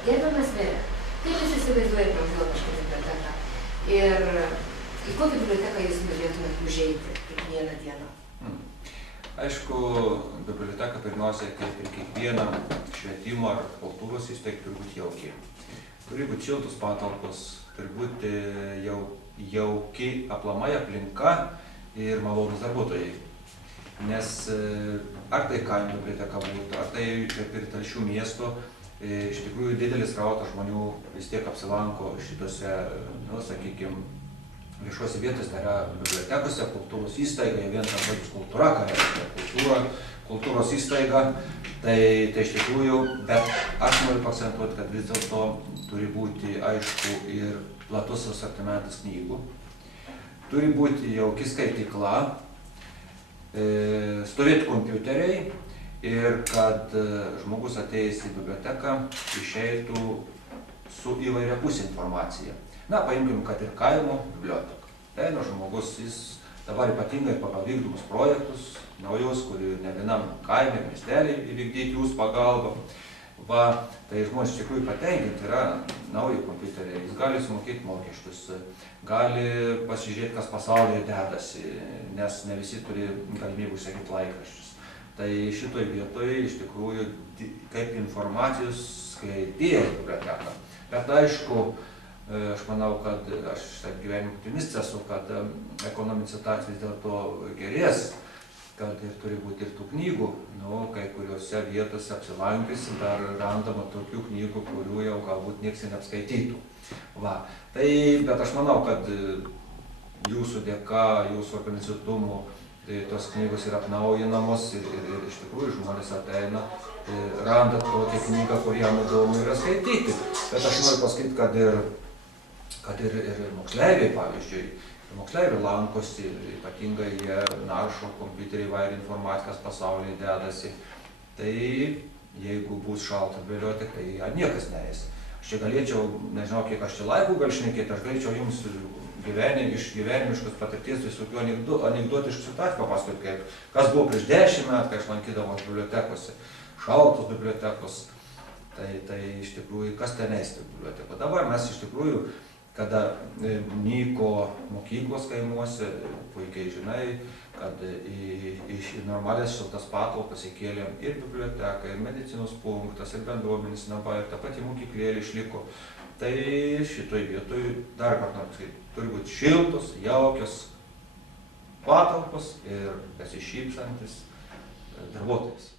Gerbiamas mere, kaip Jūs įsivaizduojate Naujomiškio biblioteką ir į kokią biblioteką Jūs norėtumėte užeiti kiekvieną dieną? Aišku, biblioteka pirmiausia, kaip ir kiekviena švietimo ar kultūros įstaiga, turi būti jauki. Turi būti šiltos patalpos, turi būti jauki aplamai aplinka ir malonūs darbuotojai. Nes ar tai kaimo biblioteka būtų, ar tai kaip ir Telšių miesto, iš tikrųjų didelis srautas žmonių vis tiek apsilanko šitose, sakykime, viešuose vietose, tai yra bibliotekose, kultūros įstaiga, vien tam žodis kultūra, ką reiškia kultūros įstaiga, tai iš tikrųjų, bet aš noriu akcentuoti, kad vis dėlto turi būti aišku ir platus asortimentas knygų, turi būti jauki skaitykla, stovėti kompiuteriai ir kad žmogus atėjęs į biblioteką išeitų su įvairiapusė informacija. Na, paimkim, kad ir kaimo biblioteka. Eina žmogus, jis dabar ypatingai pagal vykdomus projektus, naujus, kurių ne vienam kaime, miestelį įvykdyti jūsų pagalba. Tai žmonės iš tikrųjų patenkinti yra nauji kompiuteriai, jis gali sumokėti mokesčius, gali pasižiūrėti, kas pasaulyje dedasi, nes ne visi turi galimybę sekti laikraščius. Tai šitoj vietoje iš tikrųjų kaip informacijos skleidėja biblioteka. Bet aišku, aš manau, kad aš taip gyvenimo optimistas esu, kad ekonominė situacija vis dėlto gerės, kad ir turi būti ir tų knygų, kai kuriuose vietose apsilankiusi dar randama tokių knygų, kurių jau galbūt nieks neapskaitytų. Bet aš manau, kad jūsų dėka, jūsų organizuotumo, tos knygos yra atnaujinamos ir iš tikrųjų žmonės ateina, randa tokią knygą, kur jam įdomu yra skaityti. Bet aš noriu pasakyti, kad ir moksleiviai, pavyzdžiui, moksleiviai lankosi, ypatingai jie naršo kompiuterį įvairią informaciją, kas pasaulyje dedasi. Tai jeigu bus šalta biblioteka, tai niekas neeis. Aš čia galėčiau, nežinau, kiek aš čia laikų gal šnekėti, aš galėčiau jums iš gyvenimiškos patirties visokių anekdotiškų situacijų papasakoti, kas buvo prieš 10 metų, kai aš lankydavau bibliotekose, šaltos bibliotekos, tai iš tikrųjų, kas ten eis biblioteko. Dabar mes iš tikrųjų, kada nyko mokyklos kaimuose, puikiai žinai, kad į normalias šiltas patalpas įkėlėm ir biblioteką, ir medicinos punktas, ir bendruomenės namai, ir ta pati mokyklėlė išliko. Tai šitoj vietoj dar kartą noriu pasakyti, turi būti šiltos, jaukios patalpos ir besišypsantis darbuotojas.